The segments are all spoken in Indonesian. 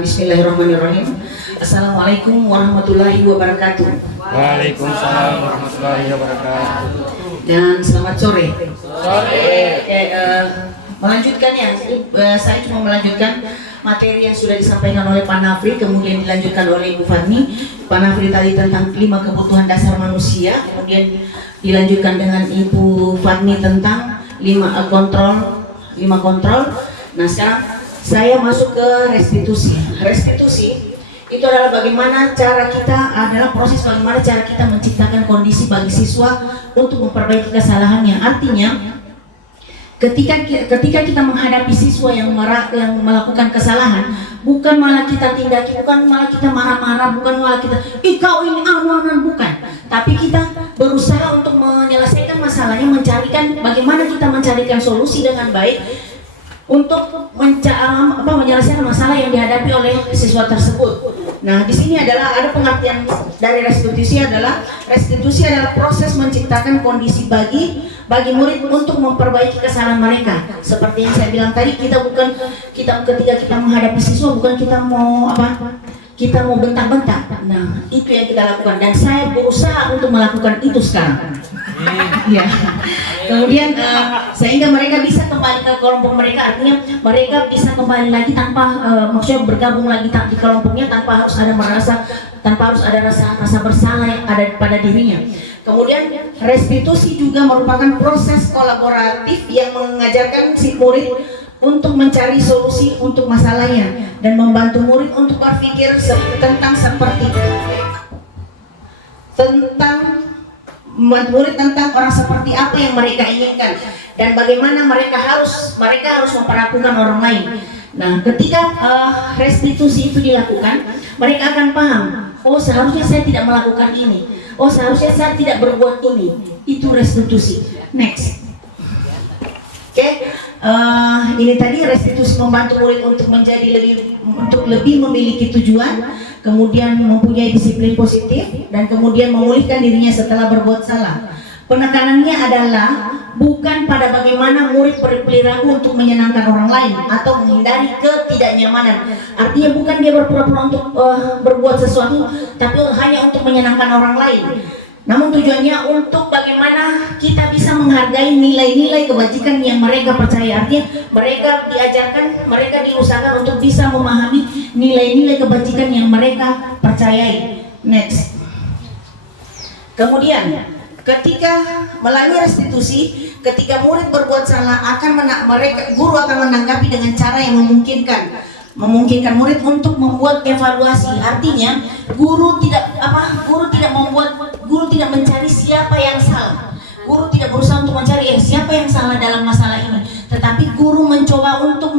Bismillahirrahmanirrahim. Assalamualaikum warahmatullahi wabarakatuh. Waalaikumsalam warahmatullahi wabarakatuh. Dan selamat sore. Sore. Melanjutkan ya, saya cuma melanjutkan materi yang sudah disampaikan oleh Pak Nafri, kemudian dilanjutkan oleh Ibu Fani. Pak Nafri tadi tentang 5 kebutuhan dasar manusia, kemudian dilanjutkan dengan Ibu Fani tentang 5 kontrol. Nah, sekarang saya masuk ke restitusi. Restitusi itu adalah proses bagaimana cara kita menciptakan kondisi bagi siswa untuk memperbaiki kesalahannya. Artinya, ketika kita menghadapi siswa yang melakukan kesalahan, bukan malah kita tindaki, bukan malah kita marah-marah, bukan malah kita kau ini bukan, tapi kita berusaha untuk menyelesaikan masalahnya, bagaimana kita mencarikan solusi dengan baik untuk menyelesaikan masalah yang dihadapi oleh siswa tersebut. Nah, di sini ada pengertian dari restitusi adalah proses menciptakan kondisi bagi murid untuk memperbaiki kesalahan mereka. Seperti yang saya bilang tadi, ketika kita menghadapi siswa, bukan kita mau bentak-bentak. Nah, itu yang kita lakukan, dan saya berusaha untuk melakukan itu sekarang. Ya. Kemudian sehingga mereka bisa kembali ke kelompok mereka, artinya mereka bisa kembali lagi maksudnya bergabung lagi di kelompoknya tanpa harus ada rasa bersalah yang ada pada dirinya. Kemudian restitusi juga merupakan proses kolaboratif yang mengajarkan si murid untuk mencari solusi untuk masalahnya dan membantu murid untuk berpikir tentang orang seperti apa yang mereka inginkan dan bagaimana mereka harus memperlakukan orang lain. Nah, ketika restitusi itu dilakukan, mereka akan paham, oh seharusnya saya tidak melakukan ini, oh seharusnya saya tidak berbuat ini. Itu restitusi. Next. Ini tadi restitusi membantu murid untuk lebih memiliki tujuan, kemudian mempunyai disiplin positif, dan kemudian memulihkan dirinya setelah berbuat salah. Penekanannya adalah bukan pada bagaimana murid berperilaku untuk menyenangkan orang lain atau menghindari ketidaknyamanan. Artinya bukan dia berpura-pura untuk berbuat sesuatu, tapi hanya untuk menyenangkan orang lain. Namun tujuannya untuk bagaimana kita bisa menghargai nilai-nilai kebajikan yang mereka percaya. Artinya mereka diusahakan untuk bisa memahami nilai-nilai kebajikan yang mereka percayai. Next. Kemudian, ketika melalui restitusi, ketika murid berbuat salah, guru akan menanggapi dengan cara yang memungkinkan murid untuk membuat evaluasi. Artinya guru tidak mencari siapa yang salah. Guru tidak berusaha untuk mencari siapa yang salah dalam masalah ini, tetapi guru mencoba untuk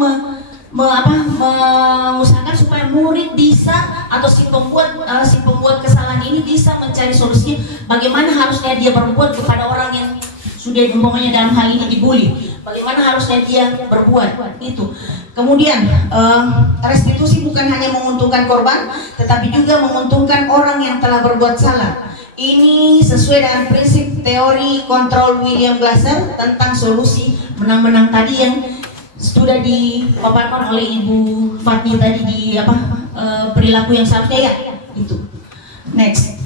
mengusahakan supaya murid bisa, atau si pembuat kesalahan ini bisa mencari solusinya bagaimana harusnya dia berbuat kepada orang yang sudah umpamanya dalam hal ini dibully. Bagaimana harusnya dia berbuat itu. Kemudian restitusi bukan hanya menguntungkan korban, tetapi juga menguntungkan orang yang telah berbuat salah. Ini sesuai dengan prinsip teori kontrol William Glasser tentang solusi menang-menang tadi yang sudah dipaparkan oleh Ibu Fatni tadi di perilaku yang seharusnya itu. Next.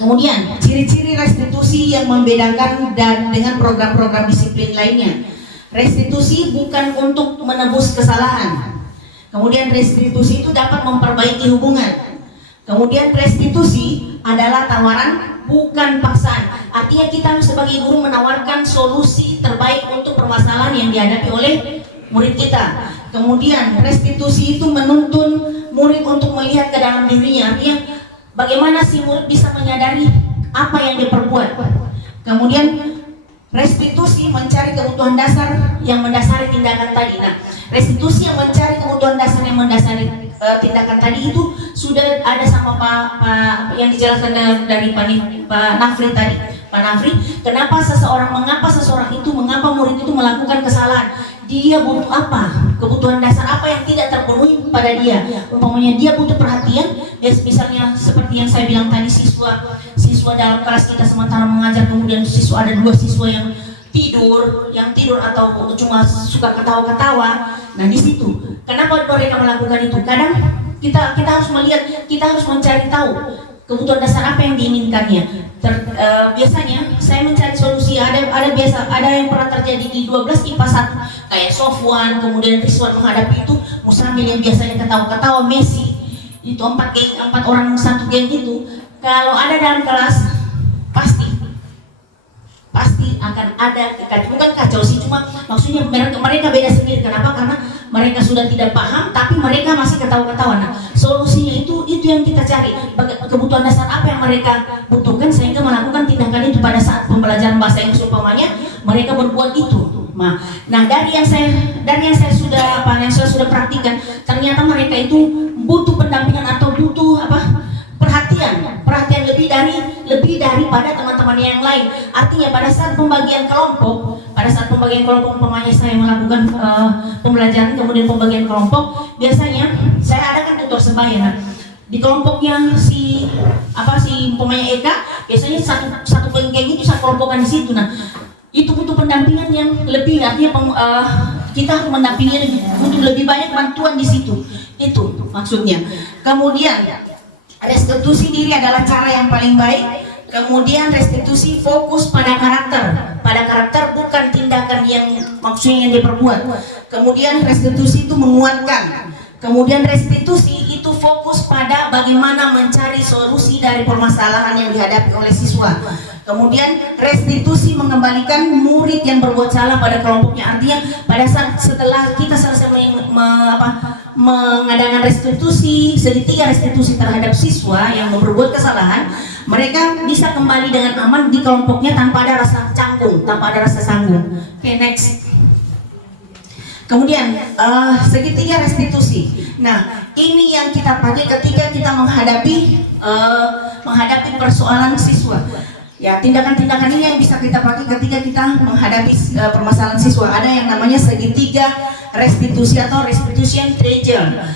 Kemudian ciri-ciri restitusi yang membedakan dengan program-program disiplin lainnya. Restitusi bukan untuk menebus kesalahan. Kemudian restitusi itu dapat memperbaiki hubungan. Kemudian restitusi adalah tawaran, bukan paksaan. Artinya kita sebagai guru menawarkan solusi terbaik untuk permasalahan yang dihadapi oleh murid kita. Kemudian restitusi itu menuntun murid untuk melihat ke dalam dirinya. Artinya bagaimana si murid bisa menyadari apa yang dia perbuat. Kemudian restitusi mencari kebutuhan dasar yang mendasari tindakan tadi. Nah, restitusi yang mencari kebutuhan dasar yang mendasari tindakan tadi itu sudah ada sama Pak yang dijelaskan dari Pak Nafri tadi. Pak Nafri, mengapa murid itu melakukan kesalahan? Dia butuh apa? Kebutuhan dasar apa yang tidak terpenuhi pada dia? Umpamanya dia butuh perhatian, misalnya seperti yang saya bilang tadi, siswa dalam kelas kita sementara mengajar, kemudian ada 2 siswa yang tidur atau cuma suka ketawa-ketawa. Nah di situ, kenapa mereka melakukan itu? Kadang kita harus melihat, kita harus mencari tahu kebutuhan dasar apa yang diinginkannya. Biasanya saya mencari solusi. Ada yang pernah terjadi di 12 IPA 1 kayak Sofwan, kemudian Rizwan menghadapi itu. Musamil yang biasanya ketawa-ketawa, Messi itu 4 orang satu geng itu. Kalau ada dalam kelas pasti akan ada bukan kacau sih, cuma maksudnya mereka beda sendiri. Kenapa? Karena mereka sudah tidak paham tapi mereka masih ketawa-ketawa. Nah solusinya itu yang kita cari, kebutuhan dasar apa yang mereka butuhkan sehingga melakukan tindakan itu pada saat pembelajaran bahasa Inggris umpamanya mereka berbuat itu. Nah dari yang saya sudah praktikan, ternyata mereka itu butuh pendampingan atau butuh perhatian lebih daripada teman-temannya yang lain. Artinya pada saat pembagian kelompok umpamanya saya melakukan pembelajaran, kemudian pembagian kelompok, biasanya saya adakan tutor sebaya. Nah, di kelompoknya si umpamanya Eka, biasanya satu geng itu saya kelompokkan di situ. Nah, itu butuh pendampingan yang lebih, artinya kita harus mendampingi butuh lebih banyak bantuan di situ. Itu maksudnya. Kemudian restitusi diri adalah cara yang paling baik. Kemudian restitusi fokus pada karakter bukan tindakan yang maksudnya yang diperbuat. Kemudian restitusi itu menguatkan. Kemudian restitusi itu fokus pada bagaimana mencari solusi dari permasalahan yang dihadapi oleh siswa. Kemudian restitusi mengembalikan murid yang berbuat salah pada kelompoknya. Artinya pada saat setelah kita selesai mengadakan restitusi, segitiga restitusi terhadap siswa yang berbuat kesalahan, mereka bisa kembali dengan aman di kelompoknya tanpa ada rasa canggung, tanpa ada rasa sanggung. Oke, next. Kemudian segitiga restitusi. Nah, ini yang kita pakai ketika kita menghadapi persoalan siswa. Ya, tindakan-tindakan ini yang bisa kita pakai ketika kita menghadapi permasalahan siswa. Ada yang namanya segitiga restitusi atau restitution triangle.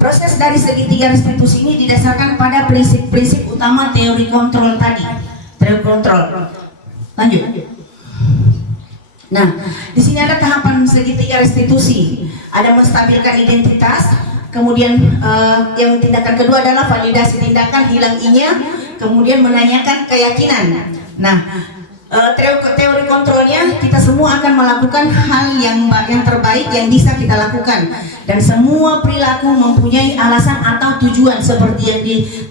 Proses dari segitiga restitusi ini didasarkan pada prinsip-prinsip utama teori kontrol tadi. Teori kontrol. Lanjut. Nah, di sini ada tahapan segitiga restitusi. Ada menstabilkan identitas, kemudian yang tindakan kedua adalah validasi tindakan, hilang I-nya, kemudian menanyakan keyakinan. Nah, teori kontrolnya, kita semua akan melakukan hal yang terbaik yang bisa kita lakukan, dan semua perilaku mempunyai alasan atau tujuan seperti yang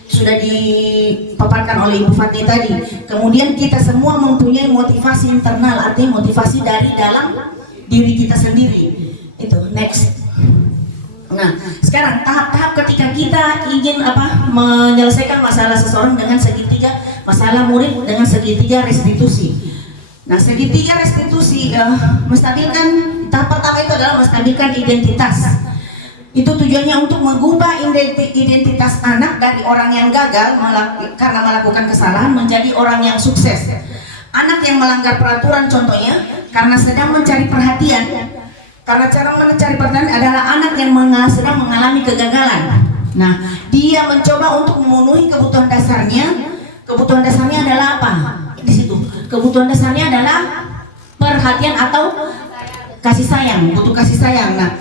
sudah dipaparkan oleh Ibu Fatih tadi. Kemudian kita semua mempunyai motivasi internal, artinya motivasi dari dalam diri kita sendiri. Itu next. Nah, sekarang tahap-tahap ketika kita ingin menyelesaikan masalah seseorang dengan segitiga, masalah murid dengan segitiga restitusi. Nah, segitiga restitusi menstabilkan, tahap pertama itu adalah menstabilkan identitas. Itu tujuannya untuk mengubah identitas anak dari orang yang gagal karena melakukan kesalahan menjadi orang yang sukses. Anak yang melanggar peraturan contohnya karena sedang mencari perhatian. Karena cara mencari perhatian adalah anak yang sedang mengalami kegagalan. Nah, dia mencoba untuk memenuhi kebutuhan dasarnya. Kebutuhan dasarnya adalah apa? Di situ. Kebutuhan dasarnya adalah perhatian atau kasih sayang, butuh kasih sayang. Nah,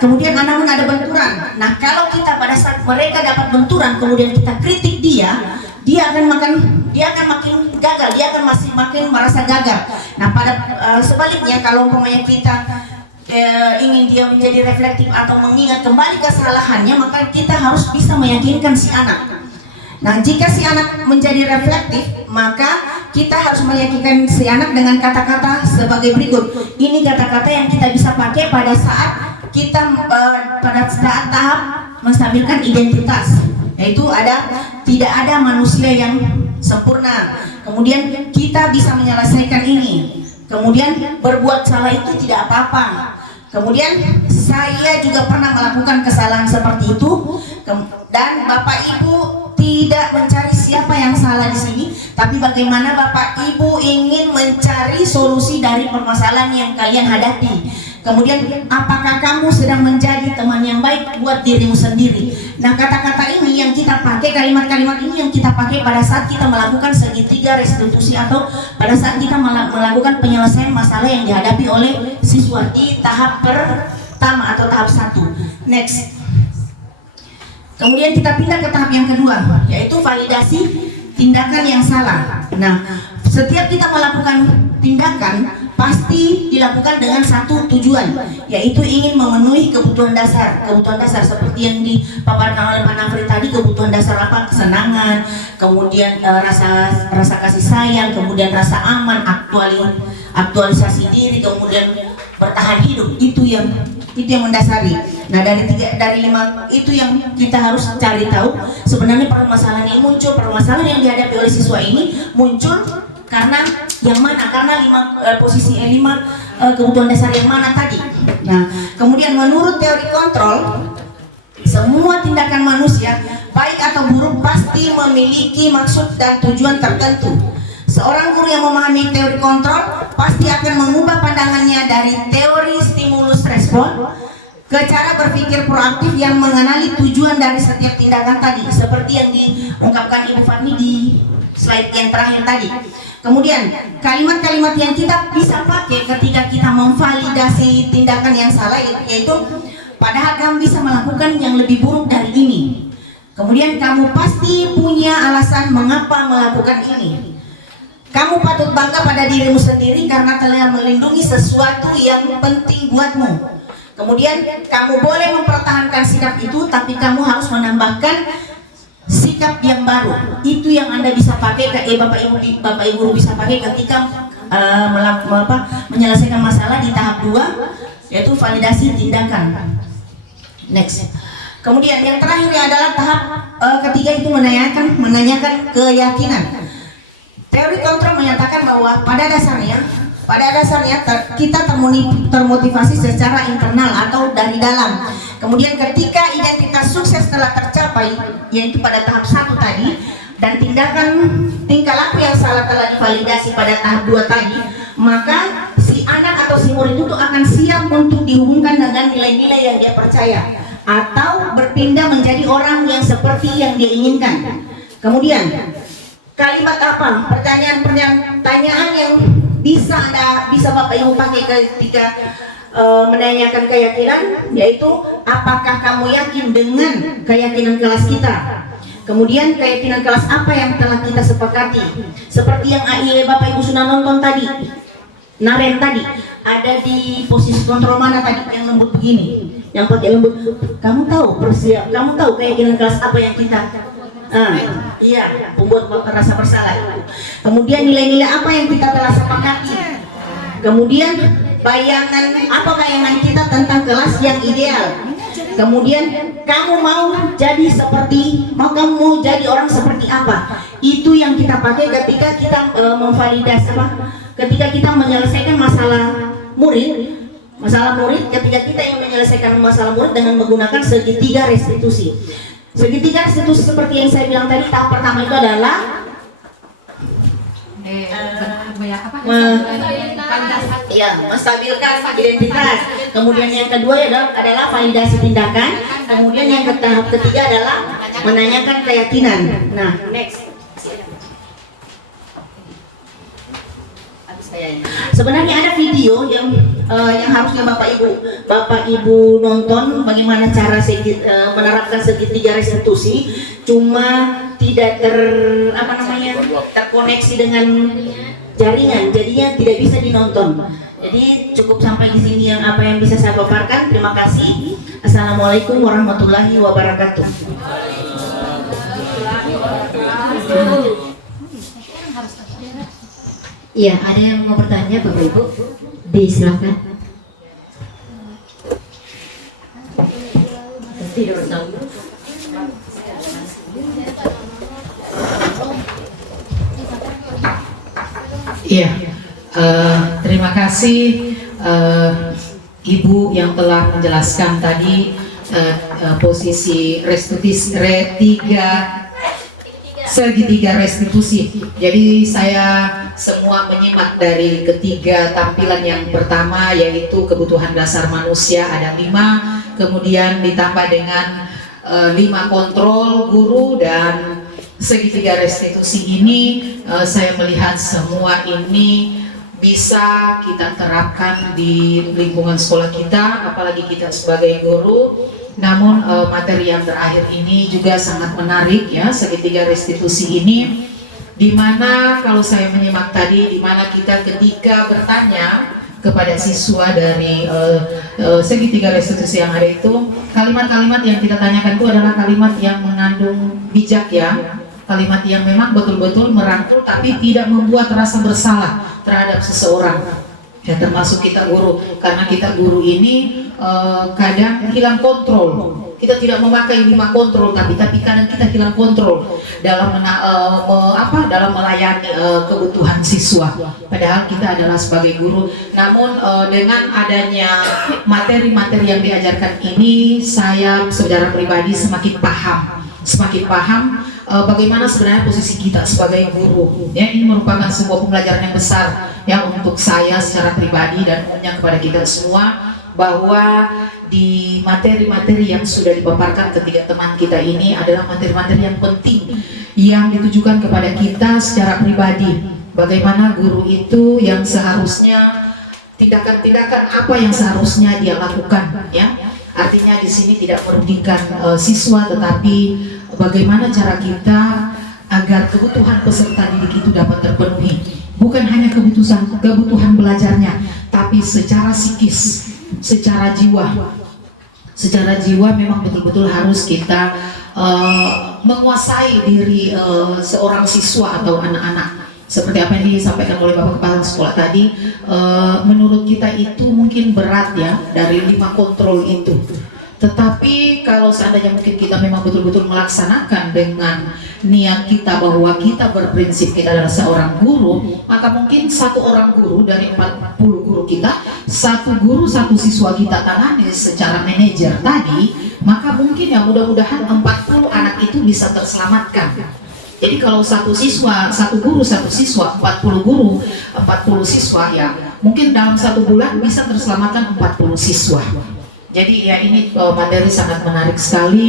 kemudian namun ada benturan. Nah, kalau kita pada saat mereka dapat benturan, kemudian kita kritik dia akan makin gagal, dia akan makin merasa gagal. Nah, pada sebaliknya, kalau umpamanya kita ingin dia menjadi reflektif atau mengingat kembali kesalahannya, maka kita harus bisa meyakinkan si anak. Nah, jika si anak menjadi reflektif, maka kita harus meyakinkan si anak dengan kata-kata sebagai berikut. Ini kata-kata yang kita bisa pakai pada saat kita tahap menstabilkan identitas, yaitu tidak ada manusia yang sempurna. Kemudian kita bisa menyelesaikan ini. Kemudian berbuat salah itu tidak apa-apa. Kemudian saya juga pernah melakukan kesalahan seperti itu, dan Bapak Ibu tidak mencari siapa yang salah di sini, tapi bagaimana Bapak Ibu ingin mencari solusi dari permasalahan yang kalian hadapi. Kemudian apakah kamu sedang menjadi teman yang baik buat dirimu sendiri? Nah, kata-kata ini yang kita pakai, kalimat-kalimat ini yang kita pakai pada saat kita melakukan segitiga restitusi atau pada saat kita melakukan penyelesaian masalah yang dihadapi oleh siswa di tahap pertama atau tahap 1. Next. Kemudian kita pindah ke tahap yang kedua, yaitu validasi tindakan yang salah. Nah, setiap kita melakukan tindakan pasti dilakukan dengan satu tujuan, yaitu ingin memenuhi kebutuhan dasar seperti yang dipaparkan oleh Pak Nafri tadi. Kebutuhan dasar apa? Kesenangan, kemudian rasa kasih sayang, kemudian rasa aman, aktualisasi diri, kemudian bertahan hidup. Itu yang mendasari. Nah, dari 5 itu yang kita harus cari tahu. Sebenarnya permasalahan yang muncul, permasalahan yang dihadapi oleh siswa ini muncul karena yang mana? Karena 5 kebutuhan dasar yang mana tadi. Nah, kemudian menurut teori kontrol, semua tindakan manusia baik atau buruk pasti memiliki maksud dan tujuan tertentu. Seorang guru yang memahami teori kontrol pasti akan mengubah pandangannya dari teori stimulus respon ke cara berpikir proaktif yang mengenali tujuan dari setiap tindakan tadi, seperti yang diungkapkan Ibu Fatmi di slide yang terakhir tadi. Kemudian kalimat-kalimat yang kita bisa pakai ketika kita memvalidasi tindakan yang salah, yaitu padahal kamu bisa melakukan yang lebih buruk dari ini. Kemudian kamu pasti punya alasan mengapa melakukan ini. Kamu patut bangga pada dirimu sendiri karena telah melindungi sesuatu yang penting buatmu. Kemudian kamu boleh mempertahankan sikap itu, tapi kamu harus menambahkan sikap yang baru. Itu yang Anda bisa pakai, Bapak Ibu bisa pakai ketika menyelesaikan masalah di tahap 2, yaitu validasi tindakan. Next. Kemudian yang terakhir adalah tahap ketiga, itu menanyakan keyakinan. Teori kontrol menyatakan bahwa pada dasarnya kita termotivasi secara internal atau dari dalam. Kemudian ketika identitas sukses telah tercapai, yaitu pada tahap 1 tadi, dan tingkah laku yang salah telah divalidasi pada tahap 2 tadi, maka si anak atau si murid itu akan siap untuk dihubungkan dengan nilai-nilai yang dia percaya atau berpindah menjadi orang yang seperti yang dia inginkan. Kemudian kalimat apa? Pertanyaan yang bisa Bapak Ibu pakai ketika menanyakan keyakinan, yaitu apakah kamu yakin dengan keyakinan kelas kita? Kemudian keyakinan kelas apa yang telah kita sepakati? Seperti yang Bapak Ibu sudah nonton tadi, Naren tadi, ada di posisi kontrol mana tadi yang lembut begini, yang pakai lembut. Kamu tahu keyakinan kelas apa yang kita iya, membuat rasa bersalah. Kemudian nilai-nilai apa yang kita telah sepakati. Kemudian bayangan kita tentang kelas yang ideal. Kemudian kamu mau jadi orang seperti apa? Itu yang kita pakai ketika kita memvalidasi ketika kita menyelesaikan masalah murid. Ketika kita yang menyelesaikan masalah murid dengan menggunakan segitiga restitusi. Segitiga restitusi seperti yang saya bilang tadi, tahap pertama itu adalah menstabilkan identitas. Kemudian yang kedua adalah validasi tindakan. Kemudian yang tahap ketiga adalah menanyakan keyakinan. Nah, next. Sebenarnya ada video yang harusnya Bapak Ibu nonton bagaimana cara menerapkan segitiga restitusi, cuma tidak terkoneksi dengan jaringan, jadinya tidak bisa dinonton. Jadi cukup sampai di sini apa yang bisa saya paparkan. Terima kasih. Assalamualaikum warahmatullahi wabarakatuh. Iya, ada yang mau bertanya Bapak Ibu? Silakan. Tidur dulu. Iya, terima kasih Ibu yang telah menjelaskan tadi posisi segitiga restitusi. Jadi saya semua menyimak dari ketiga tampilan. Yang pertama yaitu kebutuhan dasar manusia ada 5, kemudian ditambah dengan 5 kontrol guru dan segitiga restitusi ini. Saya melihat semua ini bisa kita terapkan di lingkungan sekolah kita, apalagi kita sebagai guru. Namun materi yang terakhir ini juga sangat menarik ya, segitiga restitusi ini, dimana kalau saya menyimak tadi, dimana kita ketika bertanya kepada siswa dari segitiga restitusi yang ada itu, kalimat-kalimat yang kita tanyakan itu adalah kalimat yang mengandung bijak ya, kalimat yang memang betul-betul merangkul tapi tidak membuat rasa bersalah terhadap seseorang ya, termasuk kita guru, karena kita guru ini kadang hilang kontrol. Kita tidak memakai 5 kontrol, tapi kadang kita hilang kontrol dalam dalam melayani kebutuhan siswa. Padahal kita adalah sebagai guru. Namun dengan adanya materi-materi yang diajarkan ini, saya secara pribadi semakin paham bagaimana sebenarnya posisi kita sebagai guru. Ya, ini merupakan sebuah pembelajaran yang besar ya untuk saya secara pribadi dan umumnya kepada kita semua, bahwa di materi-materi yang sudah dipaparkan ketiga teman kita ini adalah materi-materi yang penting yang ditujukan kepada kita secara pribadi. Bagaimana guru itu yang seharusnya tindakan-tindakan apa yang seharusnya dia lakukan ya. Artinya di sini tidak merugikan siswa, tetapi bagaimana cara kita agar kebutuhan peserta didik itu dapat terpenuhi. Bukan hanya kebutuhan belajarnya, tapi secara psikis, secara jiwa. Secara jiwa memang betul-betul harus kita menguasai diri seorang siswa atau anak-anak. Seperti apa yang disampaikan oleh Bapak Kepala Sekolah tadi, menurut kita itu mungkin berat ya, dari 5 kontrol itu. Tetapi kalau seandainya mungkin kita memang betul-betul melaksanakan dengan niat kita bahwa kita berprinsip kita adalah seorang guru, maka mungkin satu orang guru dari 40 guru kita, satu guru satu siswa kita tangani secara manajer tadi, maka mungkin ya mudah-mudahan 40 anak itu bisa terselamatkan. Jadi kalau satu siswa, satu guru, satu siswa, 40 guru, 40 siswa ya, mungkin dalam 1 bulan bisa terselamatkan 40 siswa. Jadi ya ini materi sangat menarik sekali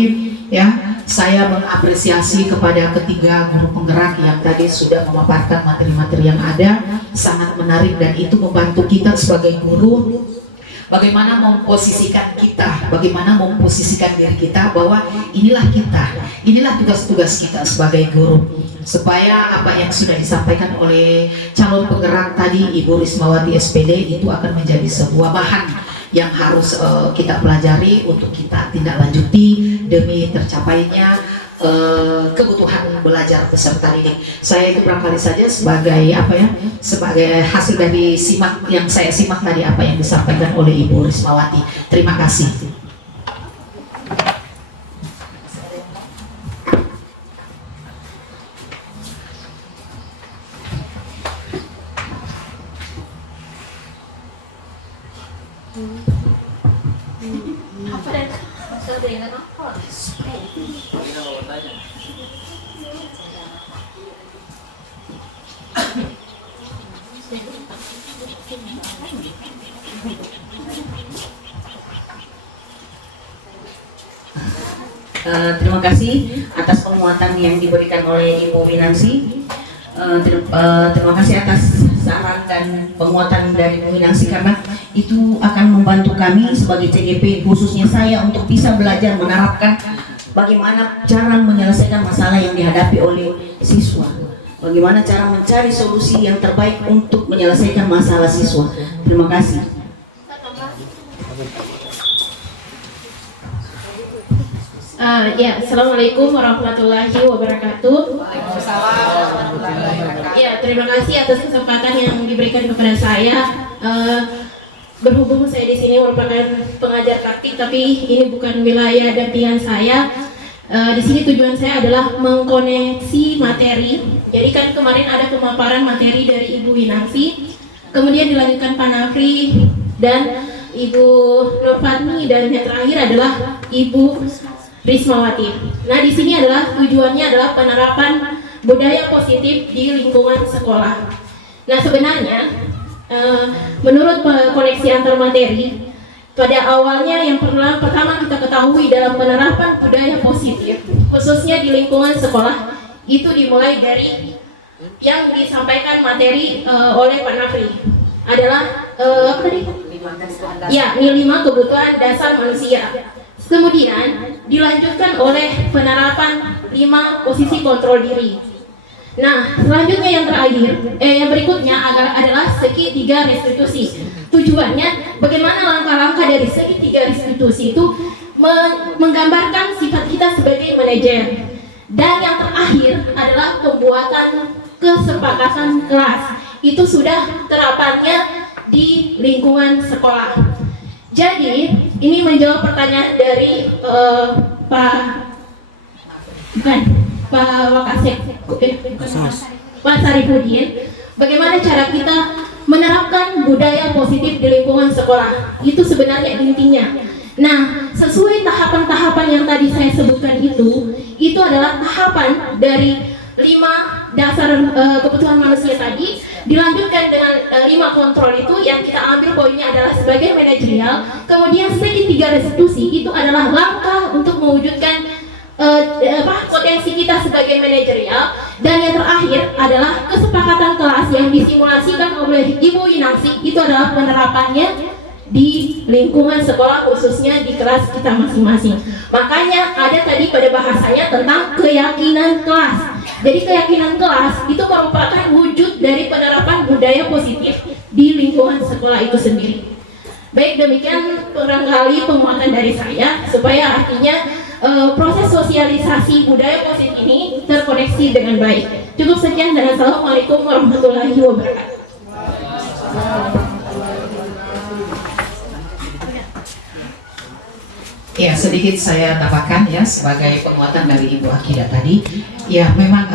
ya. Saya mengapresiasi kepada ketiga guru penggerak yang tadi sudah memaparkan materi-materi yang ada, sangat menarik dan itu membantu kita sebagai guru bagaimana memposisikan kita, bagaimana memposisikan diri kita bahwa inilah kita, inilah tugas-tugas kita sebagai guru, supaya apa yang sudah disampaikan oleh calon penggerak tadi Ibu Rismawati SPD itu akan menjadi sebuah bahan yang harus kita pelajari untuk kita tindak lanjuti demi tercapainya kebutuhan belajar peserta didik. Saya itu barangkali saja sebagai sebagai hasil dari yang saya simak tadi apa yang disampaikan oleh Ibu Rismawati. Terima kasih. Terima kasih atas penguatan yang diberikan oleh Ibu Winansi. Terima kasih atas saran dan penguatan dari Bu Winansi, karena itu akan membantu kami sebagai CGP, khususnya saya, untuk bisa belajar menerapkan bagaimana cara menyelesaikan masalah yang dihadapi oleh siswa, bagaimana cara mencari solusi yang terbaik untuk menyelesaikan masalah siswa. Terima kasih. Ya, Assalamualaikum warahmatullahi wabarakatuh. Ya, terima kasih atas kesempatan yang diberikan kepada saya. Berhubung saya di sini merupakan pengajar praktik, tapi ini bukan wilayah dampingan saya. Di sini tujuan saya adalah mengkoneksi materi. Jadi kan kemarin ada pemaparan materi dari Ibu Winansi, kemudian dilanjutkan Pak Nafri dan Ibu Nurfatmi, dan yang terakhir adalah Ibu Rismawati. Nah, di sini adalah tujuannya adalah penerapan budaya positif di lingkungan sekolah. Nah, sebenarnya menurut koneksi antar materi, pada awalnya yang pertama kita ketahui dalam penerapan budaya positif, khususnya di lingkungan sekolah, itu dimulai dari yang disampaikan materi oleh Pak Nafri adalah apa tadi? Ya, 5 kebutuhan dasar manusia. Kemudian dilanjutkan oleh penerapan 5 posisi kontrol diri. Nah, selanjutnya yang terakhir, yang berikutnya adalah segitiga restitusi. Tujuannya bagaimana langkah-langkah dari segitiga restitusi itu menggambarkan sifat kita sebagai manajer. Dan yang terakhir adalah pembuatan kesepakatan kelas. Itu sudah terapannya di lingkungan sekolah. Jadi, ini menjawab pertanyaan dari Pak Wakasek, Pak Sarifudin, bagaimana cara kita menerapkan budaya positif di lingkungan sekolah? Itu sebenarnya intinya. Nah, sesuai tahapan-tahapan yang tadi saya sebutkan itu adalah tahapan dari 5 dasar kebutuhan manusia tadi, dilanjutkan dengan 5 kontrol itu yang kita ambil poinnya adalah sebagai manajerial. Kemudian segitiga restitusi itu adalah langkah untuk mewujudkan potensi kita sebagai manajerial. Dan yang terakhir adalah kesepakatan kelas yang disimulasikan oleh Ibu Inangsi, itu adalah penerapannya di lingkungan sekolah, khususnya di kelas kita masing-masing. Makanya ada tadi pada bahasanya tentang keyakinan kelas. Jadi keyakinan kelas itu merupakan wujud dari penerapan budaya positif di lingkungan sekolah itu sendiri. Baik, demikian barangkali penguatan dari saya supaya artinya proses sosialisasi budaya positif ini terkoneksi dengan baik. Cukup sekian dan assalamualaikum warahmatullahi wabarakatuh. Ya, sedikit saya tambahkan ya sebagai penguatan dari Ibu Akidah tadi. Ya, memang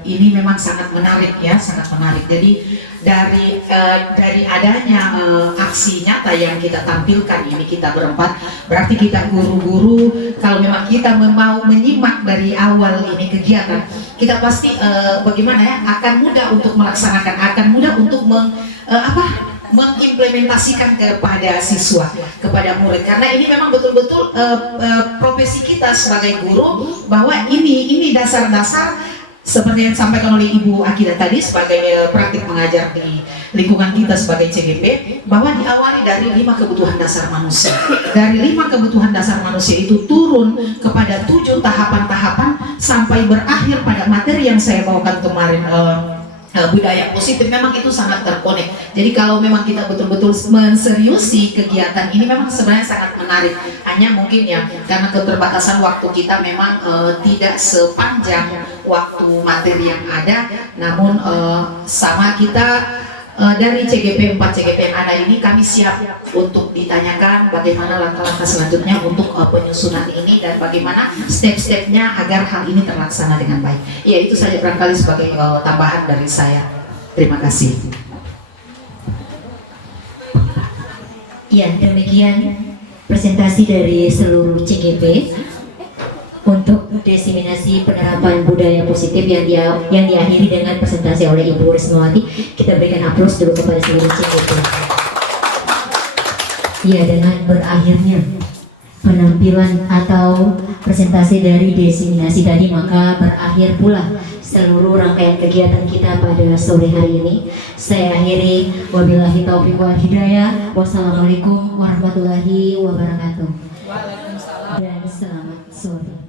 ini memang sangat menarik ya, sangat menarik. Jadi dari adanya aksi nyata yang kita tampilkan ini, kita berempat, berarti kita guru-guru kalau memang kita mau menyimak dari awal ini kegiatan, kita pasti bagaimana ya, akan mudah untuk melaksanakan, akan mudah untuk mengimplementasikan kepada siswa, kepada murid, karena ini memang betul-betul profesi kita sebagai guru, bahwa ini dasar-dasar seperti yang disampaikan oleh Ibu Akidah tadi sebagai praktik mengajar di lingkungan kita sebagai CGP, bahwa diawali dari 5 kebutuhan dasar manusia. Dari 5 kebutuhan dasar manusia itu turun kepada 7 tahapan-tahapan sampai berakhir pada materi yang saya bawakan kemarin, budaya positif. Memang itu sangat terkonek. Jadi kalau memang kita betul-betul menseriusi kegiatan ini, memang sebenarnya sangat menarik. Hanya mungkin ya karena keterbatasan waktu kita memang tidak sepanjang waktu materi yang ada. Namun sama kita dari CGP 4 CGP yang ada ini, kami siap untuk ditanyakan bagaimana langkah-langkah selanjutnya untuk penyusunan ini dan bagaimana step-stepnya agar hal ini terlaksana dengan baik. Ya, itu saja barangkali sebagai tambahan dari saya. Terima kasih. Ya, demikian presentasi dari seluruh CGP untuk diseminasi penerapan budaya positif yang diakhiri dengan presentasi oleh Ibu Risnawati. Kita berikan aplaus dulu kepada seluruh CGP. Ya, dengan berakhirnya penampilan atau presentasi dari diseminasi tadi, maka berakhir pula seluruh rangkaian kegiatan kita pada sore hari ini. Saya akhiri, wabillahi taufiq wal hidayah. Wassalamualaikum warahmatullahi wabarakatuh. Dan selamat sore.